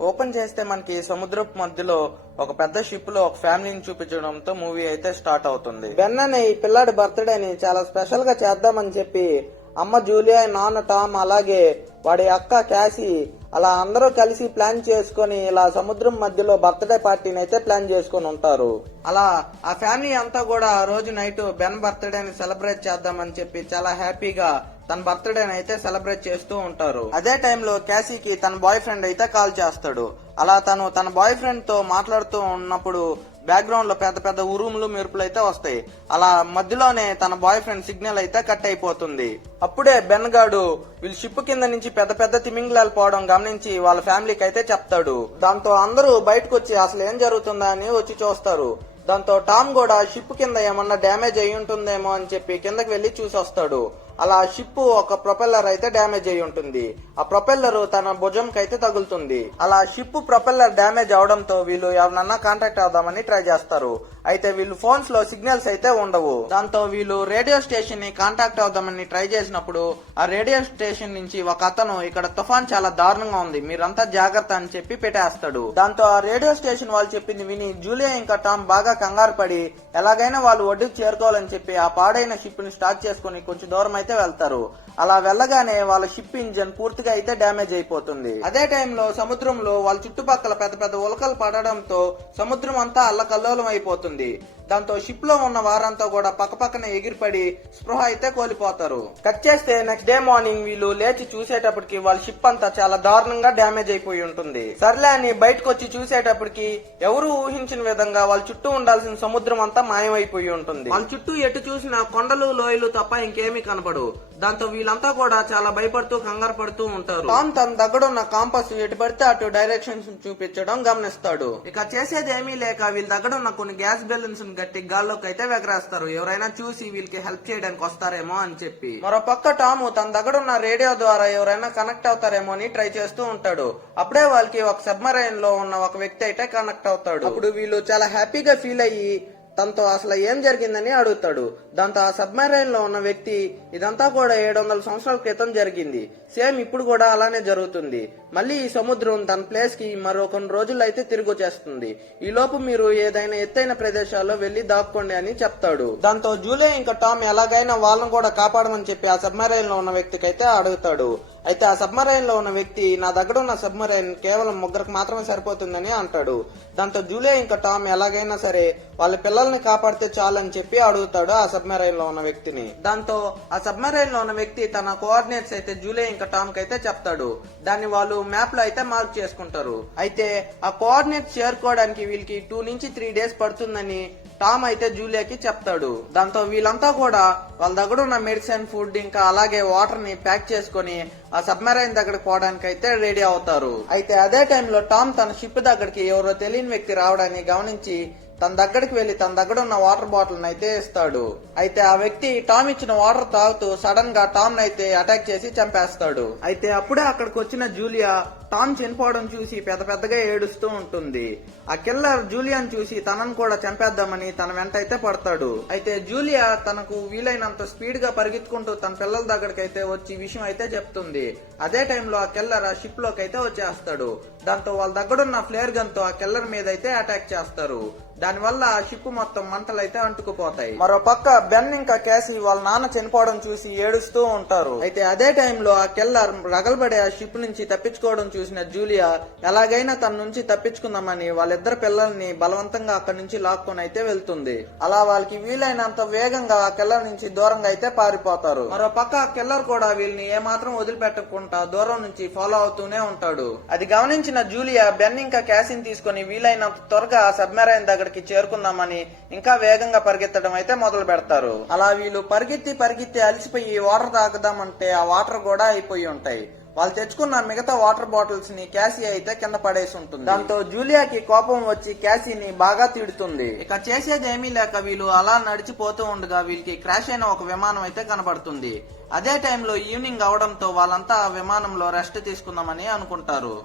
Open చేస్తే మనకి సముద్రపు మధ్యలో ఒక పెద్ద షిప్ లో ఒక ఫ్యామిలీని చూపించడంతో మూవీ అయితే స్టార్ట్ అవుతుంది. బెన్ అనే ఈ పిల్లాడి బర్త్డేని చాలా స్పెషల్ గా చేద్దామని చెప్పి అమ్మ జూలియా, నాన్న టామ్, అలాగే వాడి అక్క క్యాసీ అలా అందరూ కలిసి ప్లాన్ చేసుకుని ఇలా సముద్రం మధ్యలో బర్త్డే పార్టీని అయితే ప్లాన్ చేసుకుని ఉంటారు. అలా ఆ ఫ్యామిలీ అంతా కూడా ఆ రోజు నైట్ బెన్ బర్త్డేని సెలబ్రేట్ చేద్దామని చెప్పి చాలా హ్యాపీగా తన బర్త్డేని అయితే సెలబ్రేట్ చేస్తూ ఉంటారు. అదే టైంలో క్యాసీకి తన బాయ్ ఫ్రెండ్ అయితే కాల్ చేస్తాడు. అలా తను తన బాయ్ ఫ్రెండ్ తో మాట్లాడుతూ ఉన్నప్పుడు బ్యాక్గ్రౌండ్ లో పెద్ద పెద్ద ఉరుములు మెరుపులు అయితే వస్తాయి. అలా మధ్యలోనే తన బాయ్ ఫ్రెండ్ సిగ్నల్ అయితే కట్ అయిపోతుంది. అప్పుడే బెన్ గాడు వీళ్ళు షిప్ కింద నుంచి పెద్ద పెద్ద తిమింగలాలు పోవడం గమనించి వాళ్ళ ఫ్యామిలీకి అయితే చెప్తాడు. దాంతో అందరూ బయటకు వచ్చి అసలు ఏం జరుగుతుందా అని వచ్చి చూస్తారు. దాంతో టామ్ కూడా షిప్ కింద ఏమన్నా డ్యామేజ్ అయి ఉంటుందేమో అని చెప్పి కిందకి వెళ్లి చూసి వస్తాడు. అలా షిప్ ఒక ప్రొపెల్లర్ అయితే డ్యామేజ్ అయి ఉంటుంది. ఆ ప్రొపెల్లర్ తన భుజంకి అయితే తగులుతుంది. అలా షిప్ ప్రొపెల్లర్ డ్యామేజ్ అవడంతో వీళ్ళు ఎవరినన్నా కాంటాక్ట్ అవుదామని ట్రై చేస్తారు. అయితే వీళ్ళు ఫోన్స్ లో సిగ్నల్స్ అయితే ఉండవు. దాంతో వీళ్ళు రేడియో స్టేషన్ ని కాంటాక్ట్ అవుదామని ట్రై చేసినప్పుడు ఆ రేడియో స్టేషన్ నుంచి ఒక అతను ఇక్కడ తుఫాన్ చాలా దారుణంగా ఉంది, మీరంతా జాగ్రత్త అని చెప్పి పెట్టేస్తాడు. దాంతో ఆ రేడియో స్టేషన్ వాళ్ళు చెప్పింది విని జూలియా ఇంకా టామ్ బాగా కంగారు పడి ఎలాగైనా వాళ్ళు ఒడ్డుకు చేరుకోవాలని చెప్పి ఆ పాడైన షిప్ ని స్టార్ట్ చేసుకుని కొంచెం దూరం అయితే వెళ్తారు. అలా వెళ్ళగానే వాళ్ళ షిప్ ఇంజన్ పూర్తిగా అయితే డ్యామేజ్ అయిపోతుంది. అదే టైంలో సముద్రంలో వాళ్ళ చుట్టుపక్కల పెద్ద పెద్ద ఉలకలు పడడంతో సముద్రం అంతా అల్లకల్లోలం అయిపోతుంది. దాంతో షిప్ లో ఉన్న వారంతా కూడా పక్కపక్కన ఎగిరిపడి స్పృహ అయితే కోల్పోతారు. కట్ చేస్తే నెక్స్ట్ డే మార్నింగ్ వీళ్ళు లేచి చూసేటప్పటికి వాళ్ళ షిప్ అంతా చాలా దారుణంగా డ్యామేజ్ అయిపోయి ఉంటుంది. సర్లే అని బయటకు వచ్చి చూసేటప్పటికి ఎవరు ఊహించిన విధంగా వాళ్ళ చుట్టూ ఉండాల్సిన సముద్రం అంతా మాయమైపోయి ఉంటుంది. వాళ్ళ చుట్టూ ఎటు చూసిన కొండలు, లోయలు తప్ప ఇంకేమీ కనపడు. దాంతో వీళ్ళంతా కూడా చాలా భయపడుతూ కంగారు పడుతూ ఉంటారు. టామ్ తన దగ్గరున్న కాంపాస్ ఎటు పడితే అటు డైరెక్షన్స్ చూపించడం గమనిస్తాడు. ఇక చేసేది ఏమీ లేక వీళ్ళ దగ్గర ఉన్న కొన్ని గ్యాస్ బెలూన్స్ గట్టి గాల్లోకి అయితే ఎగరేస్తారు. ఎవరైనా చూసి వీళ్ళకి హెల్ప్ చేయడానికి వస్తారేమో అని చెప్పి. మరో పక్క టామ్ తన దగ్గర ఉన్న రేడియో ద్వారా ఎవరైనా కనెక్ట్ అవుతారేమో అని ట్రై చేస్తూ ఉంటాడు. అప్పుడే వాళ్ళకి ఒక సబ్మరైన్ లో ఉన్న ఒక వ్యక్తి అయితే కనెక్ట్ అవుతాడు. అప్పుడు వీళ్ళు చాలా హ్యాపీగా ఫీల్ అయ్యి తనతో అసలు ఏం జరిగిందని అడుగుతాడు. దాంతో ఆ సబ్మెరైన్ లో ఉన్న వ్యక్తి ఇదంతా కూడా 700 సంవత్సరాల క్రితం జరిగింది, సేమ్ ఇప్పుడు కూడా అలానే జరుగుతుంది, మళ్ళీ ఈ సముద్రం తన ప్లేస్ కి మరో కొన్ని రోజుల్లో అయితే తిరిగి వచ్చేస్తుంది, ఈ లోపు మీరు ఏదైనా ఎత్తైన ప్రదేశాల్లో వెళ్లి దాక్కోండి అని చెప్తాడు. దాంతో జూలియా ఇంకా టామ్ ఎలాగైనా వాళ్ళని కూడా కాపాడమని చెప్పి ఆ సబ్మెరైన్ లో ఉన్న వ్యక్తికి అయితే అడుగుతాడు. అయితే ఆ సబ్మరైన్ లో ఉన్న వ్యక్తి నా దగ్గర ఉన్న సబ్మరైన్ కేవలం 3 మాత్రమే సరిపోతుందని అంటాడు. దాంతో జూలియా ఇంకా టామ్ ఎలాగైనా సరే వాళ్ళ పిల్లల్ని కాపాడితే చాలని చెప్పి అడుగుతాడు ఆ సబ్మరైన్ లో ఉన్న వ్యక్తిని. దాంతో ఆ సబ్మరైన్ లో ఉన్న వ్యక్తి తన కోఆర్డినేట్స్ అయితే జూలియా ఇంకా టామ్ కి అయితే చెప్తాడు. దాన్ని వాళ్ళు మ్యాప్ లో అయితే మార్క్ చేసుకుంటారు. అయితే ఆ కోఆర్డినేట్స్ చేరుకోవడానికి వీళ్ళకి 2 నుంచి 3 డేస్ పడుతుందని టామ్ అయితే జూలియాకి చెప్తాడు. దాంతో వీళ్ళంతా కూడా వాళ్ళ దగ్గర ఉన్న మెడిసిన్, ఫుడ్ ఇంకా అలాగే వాటర్ ని ప్యాక్ చేసుకుని ఆ సబ్మెరైన్ దగ్గరకు పోవడానికి అయితే రెడీ అవుతారు. అయితే అదే టైంలో టామ్ తన షిప్ దగ్గరికి ఎవరో తెలియని వ్యక్తి రావడాన్ని గమనించి తన దగ్గరికి వెళ్లి తన దగ్గర ఉన్న వాటర్ బాటిల్ అయితే ఇస్తాడు. అయితే ఆ వ్యక్తి టామ్ ఇచ్చిన వాటర్ తాగుతూ సడన్ గా టామ్ అయితే అటాక్ చేసి చంపేస్తాడు. అయితే అప్పుడే అక్కడికి వచ్చిన జూలియా టామ్ చనిపోవడం చూసి పెద్ద పెద్దగా ఏడుస్తూ ఉంటుంది. ఆ కిల్లర్ జూలియాని చూసి తనను కూడా చంపేద్దామని తన వెంట అయితే పడతాడు. అయితే జూలియా తనకు వీలైనంత స్పీడ్ గా పరిగెత్తుకుంటూ తన పిల్లల దగ్గరికి అయితే వచ్చి విషయం అయితే చెప్తుంది. అదే టైంలో ఆ కిల్లర్ ఆ షిప్ లోకి అయితే వచ్చేస్తాడు. దాంతో వాళ్ళ దగ్గరున్న ఫ్లేర్ గన్ తో ఆ కిల్లర్ మీద అయితే అటాక్ చేస్తారు. దానివల్ల ఆ షిప్ మొత్తం మంటలు అయితే అంటుకుపోతాయి. మరో పక్క బెన్ ఇంకా క్యాసీ వాళ్ళ నాన్న చనిపోవడం చూసి ఏడుస్తూ ఉంటారు. అయితే అదే టైంలో ఆ కిల్లర్ రగలబడే ఆ షిప్ నుంచి తప్పించుకోవడం చూసిన జూలియా ఎలాగైనా తన నుంచి తప్పించుకుందామని వాళ్ళిద్దరు పిల్లల్ని బలవంతంగా అక్కడి నుంచి లాక్కొని అయితే వెళ్తుంది. అలా వాళ్ళకి వీలైనంత వేగంగా ఆ కిల్లర్ నుంచి దూరంగా అయితే పారిపోతారు. మరో పక్క ఆ కిల్లర్ కూడా వీళ్ళని ఏమాత్రం వదిలిపెట్టకుండా దూరం నుంచి ఫాలో అవుతూనే ఉంటాడు. అది గమనించిన జూలియా బెన్ ఇంకా క్యాసీని తీసుకుని వీలైనంత త్వరగా ఆ సబ్మెరైన్ దగ్గరికి చేరుకుందామని ఇంకా వేగంగా పరిగెత్తడం అయితే మొదలు పెడతారు. అలా వీళ్ళు పరిగెత్తి అలసిపోయి వాటర్ తాగుదామంటే ఆ వాటర్ కూడా అయిపోయి ఉంటాయి. వాళ్ళు తెచ్చుకున్న మిగతా వాటర్ బాటిల్స్ ని క్యాసీ అయితే కింద పడేసి ఉంటుంది. దాంతో జూలియాకి కోపం వచ్చి క్యాసీని బాగా తిడుతుంది. ఇక చేసేది ఏమీ లేక వీళ్ళు అలా నడిచిపోతూ ఉండగా వీళ్ళకి క్రాష్ అయిన ఒక విమానం అయితే కనబడుతుంది. అదే టైంలో ఈవినింగ్ అవడంతో వాళ్ళంతా ఆ విమానంలో రెస్ట్ తీసుకుందామని అనుకుంటారు.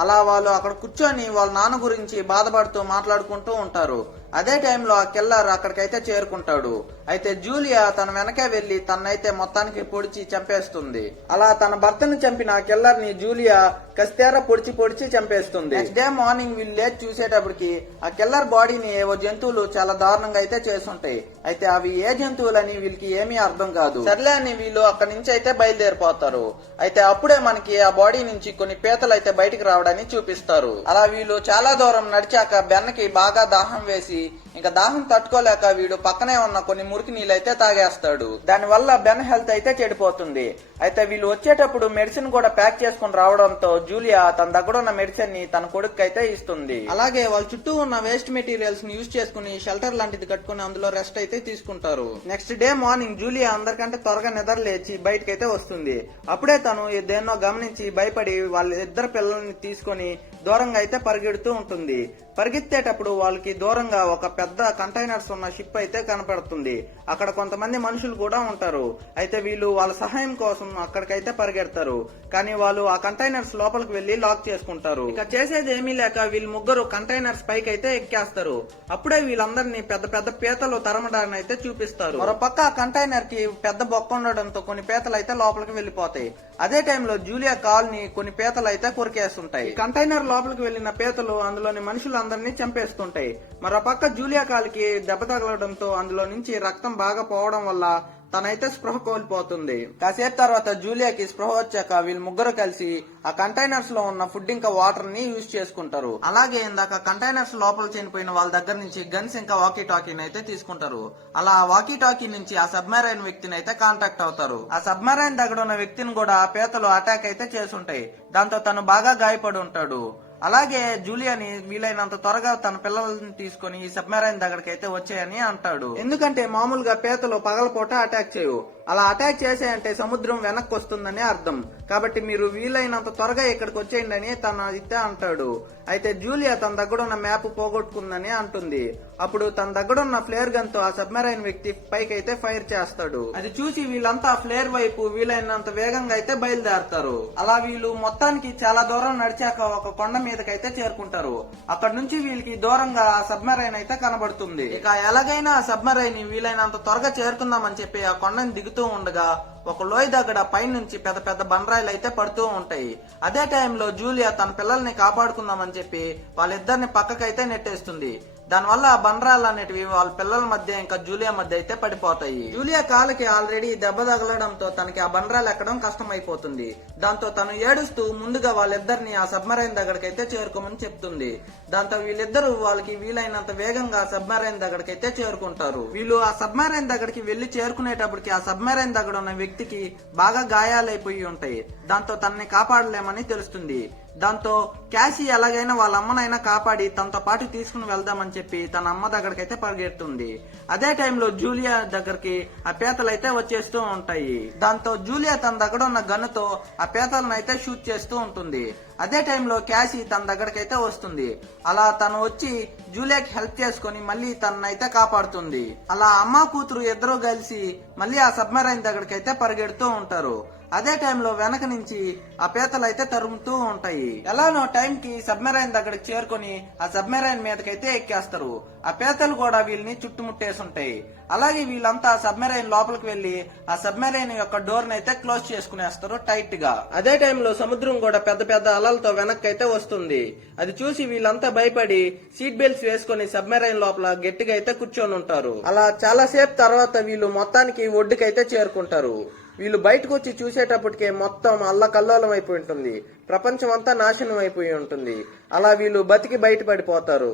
అలా వాళ్ళు అక్కడ కూర్చొని వాళ్ళ నాన్న గురించి బాధపడుతూ మాట్లాడుకుంటూ ఉంటారు. అదే టైంలో ఆ కిల్లర్ అక్కడికైతే చేరుకుంటాడు. అయితే జూలియా తన వెనకే వెళ్లి తనైతే మొత్తానికి పొడిచి చంపేస్తుంది. అలా తన భర్తను చంపిన ఆ కిల్లర్ ని జూలియా కస్తేరా పొడిచి చంపేస్తుంది. నెక్స్ట్ డే మార్నింగ్ వీళ్ళు లేచి చూసేటప్పటికి ఆ కిల్లర్ బాడీని ఏవో జంతువులు చాలా దారుణంగా అయితే చేసుంటాయి. అయితే అవి ఏ జంతువులని వీళ్ళకి ఏమీ అర్థం కాదు. సర్లే అని వీళ్ళు అక్కడి నుంచి అయితే బయలుదేరిపోతారు. అయితే అప్పుడే మనకి ఆ బాడీ నుంచి కొన్ని పీతలు అయితే బయటికి రావడాన్ని చూపిస్తారు. అలా వీళ్ళు చాలా దూరం నడిచాక బెన్నకి బాగా దాహం వేసి ఇంకా దాహం తట్టుకోలేక వీడు పక్కనే ఉన్న కొన్ని మురికి నీళ్ళు అయితే తాగేస్తాడు. దాని వల్ల బెన్ హెల్త్ అయితే చెడిపోతుంది. అయితే వీళ్ళు వచ్చేటప్పుడు మెడిసిన్ కూడా ప్యాక్ చేసుకుని రావడంతో జూలియా తన దగ్గర ఉన్న మెడిసిన్ ని తన కొడుకు అయితే ఇస్తుంది. అలాగే వాళ్ళ చుట్టూ ఉన్న వేస్ట్ మెటీరియల్స్ ని యూజ్ చేసుకుని షెల్టర్ లాంటిది కట్టుకుని అందులో రెస్ట్ అయితే తీసుకుంటారు. నెక్స్ట్ డే మార్నింగ్ జూలియా అందరికంటే త్వరగా నిద్ర లేచి బయటకైతే వస్తుంది. అప్పుడే తను దేన్నో గమనించి భయపడి వాళ్ళ ఇద్దరు పిల్లల్ని తీసుకొని దూరంగా అయితే పరిగెడుతూ ఉంటుంది. పరిగెత్తేటప్పుడు వాళ్ళకి దూరంగా ఒక పెద్ద కంటైనర్స్ ఉన్న షిప్ అయితే కనపడుతుంది. అక్కడ కొంతమంది మనుషులు కూడా ఉంటారు. అయితే వీళ్ళు వాళ్ళ సహాయం కోసం అక్కడికైతే పరిగెడతారు. కానీ వాళ్ళు ఆ కంటైనర్స్ లోపలికి వెళ్లి లాక్ చేసుకుంటారు. ఇక చేసేది ఏమీ లేక వీళ్ళు ముగ్గురు కంటైనర్స్ పైకి అయితే ఎక్కేస్తారు. అప్పుడే వీళ్ళందరినీ పెద్ద పెద్ద పీతలు తరమడాన్ని అయితే చూపిస్తారు. మరో పక్క ఆ కంటైనర్ కి పెద్ద బొక్క ఉండడంతో కొన్ని పీతలు అయితే లోపలికి వెళ్లిపోతాయి. అదే టైంలో జూలియా కాల్ని కొన్ని పీతలు అయితే కొరికేస్తుంటాయి. కంటైనర్ లోపలికి వెళ్లిన పీతలు అందులోని మనుషులందరినీ చంపేస్తుంటాయి. మరో పక్క జూలియా కాలికి దెబ్బ తగలడంతో అందులో నుంచి రక్తం బాగా పోవడం వల్ల తనైతే స్పృహ కోల్పోతుంది. కాసేపు తర్వాత జూలియాకి స్పృహ వచ్చాక వీళ్ళు ముగ్గురు కలిసి ఆ కంటైనర్స్ లో ఉన్న ఫుడ్ ఇంకా వాటర్ ని యూజ్ చేసుకుంటారు. అలాగే ఇందాక కంటైనర్స్ లోపల చనిపోయిన వాళ్ళ దగ్గర నుంచి గన్స్ ఇంకా వాకీ టాకీని అయితే తీసుకుంటారు. అలా ఆ వాకీ టాకీ నుంచి ఆ సబ్మెరైన్ వ్యక్తిని అయితే కాంటాక్ట్ అవుతారు. ఆ సబ్మెరైన్ దగ్గర ఉన్న వ్యక్తిని కూడా ఆ పీతలు అటాక్ అయితే చేసుంటాయి. దాంతో తను బాగా గాయపడి ఉంటాడు. అలాగే జూలియాని వీలైనంత త్వరగా తన పిల్లల్ని తీసుకుని ఈ సబ్మెరైన్ దగ్గరికి అయితే వచ్చాయని అంటాడు. ఎందుకంటే మామూలుగా పీతలు పగలపూట అటాక్ చేయవు. అలా అటాక్ చేసాయంటే సముద్రం వెనక్కి వస్తుందని అర్థం. కాబట్టి మీరు వీలైనంత త్వరగా ఇక్కడికి వచ్చేయండి అని తన అయితే అంటాడు. అయితే జూలియా తన దగ్గర ఉన్న మ్యాప్ పోగొట్టుకుందని అంటుంది. అప్పుడు తన దగ్గర ఉన్న ఫ్లేర్ గన్ తో ఆ సబ్మెరైన్ వ్యక్తి పైకి అయితే ఫైర్ చేస్తాడు. అది చూసి వీళ్ళంతా ఫ్లేర్ వైపు వీలైనంత వేగంగా అయితే బయలుదేరతారు. అలా వీళ్ళు మొత్తానికి చాలా దూరం నడిచాక ఒక కొండ మీదకైతే చేరుకుంటారు. అక్కడ నుంచి వీళ్ళకి దూరంగా ఆ సబ్మెరైన్ అయితే కనబడుతుంది. ఇక ఎలాగైనా ఆ సబ్మెరైన్ వీలైనంత త్వరగా చేరుకుందామని చెప్పి ఆ కొండని దిగుతూ ఉండగా ఒక లోయ దగ్గర పైనుంచి పెద్ద పెద్ద బండరాయిలు అయితే పడుతూ ఉంటాయి. అదే టైంలో జూలియా తన పిల్లల్ని కాపాడుకుందామని చెప్పి వాళ్ళిద్దరిని పక్కకైతే నెట్టేస్తుంది. దానివల్ల ఆ బండరాళ్ళు అనేటివి వాళ్ళ పిల్లల మధ్య ఇంకా జూలియా మధ్య అయితే పడిపోతాయి. జూలియా కాలుకి ఆల్రెడీ దెబ్బ తగలడంతో తనకి ఆ బండరాలు ఎక్కడం కష్టమైపోతుంది. దాంతో తను ఏడుస్తూ ముందుగా వాళ్ళిద్దరిని ఆ సబ్మెరైన్ దగ్గరకైతే చేరుకోమని చెప్తుంది. దాంతో వీళ్ళిద్దరూ వాళ్ళకి వీలైనంత వేగంగా సబ్మెరైన్ దగ్గరకైతే చేరుకుంటారు. వీళ్ళు ఆ సబ్మెరైన్ దగ్గరికి వెళ్లి చేరుకునేటప్పటికి ఆ సబ్మెరైన్ దగ్గర ఉన్న వ్యక్తికి బాగా గాయాలైపోయి ఉంటాయి. దాంతో తనని కాపాడలేమని తెలుస్తుంది. దాంతో క్యాషీ ఎలాగైనా వాళ్ళ అమ్మనైనా కాపాడి తనతో పాటు తీసుకుని వెళ్దామని చెప్పి తన అమ్మ దగ్గరకైతే పరిగెడుతుంది. అదే టైంలో జూలియా దగ్గరికి ఆ పీతలు అయితే వచ్చేస్తూ ఉంటాయి. దాంతో జూలియా తన దగ్గర ఉన్న గన్నుతో ఆ పీతలను అయితే షూట్ చేస్తూ ఉంటుంది. అదే టైంలో క్యాషీ తన దగ్గరకైతే వస్తుంది. అలా తను వచ్చి జూలియాకి హెల్ప్ చేసుకుని మళ్ళీ తననైతే కాపాడుతుంది. అలా అమ్మ కూతురు ఇద్దరు కలిసి మళ్ళీ ఆ సబ్మెరైన్ దగ్గరకైతే పరిగెడుతూ ఉంటారు. అదే టైంలో వెనక నుంచి ఆ పీతలు అయితే తరుముతూ ఉంటాయి. ఎలానో టైం కి సబ్మెరైన్ దగ్గరికి చేరుకొని ఆ సబ్మెరైన్ మీదకైతే ఎక్కేస్తారు. ఆ పీతలు కూడా వీళ్ళని చుట్టుముట్టేసి ఉంటాయి. అలాగే వీళ్ళంతా సబ్మెరైన్ లోపలికి వెళ్లి ఆ సబ్మెరైన్ యొక్క డోర్ అయితే క్లోజ్ చేసుకునేస్తారు టైట్ గా. అదే టైంలో సముద్రం కూడా పెద్ద పెద్ద అలలతో వెనక్కి అయితే వస్తుంది. అది చూసి వీళ్ళంతా భయపడి సీట్ బెల్ట్స్ వేసుకుని సబ్మెరైన్ లోపల గట్టిగా అయితే కూర్చొని ఉంటారు. అలా చాలా సేపు తర్వాత వీళ్ళు మొత్తానికి ఒడ్డుకైతే చేరుకుంటారు. వీళ్ళు బయటకు వచ్చి చూసేటప్పటికే మొత్తం అల్లకల్లోలం అయిపోయి ఉంటుంది. ప్రపంచం అంతా నాశనం అయిపోయి ఉంటుంది. అలా వీళ్ళు బతికి బయటపడిపోతారు.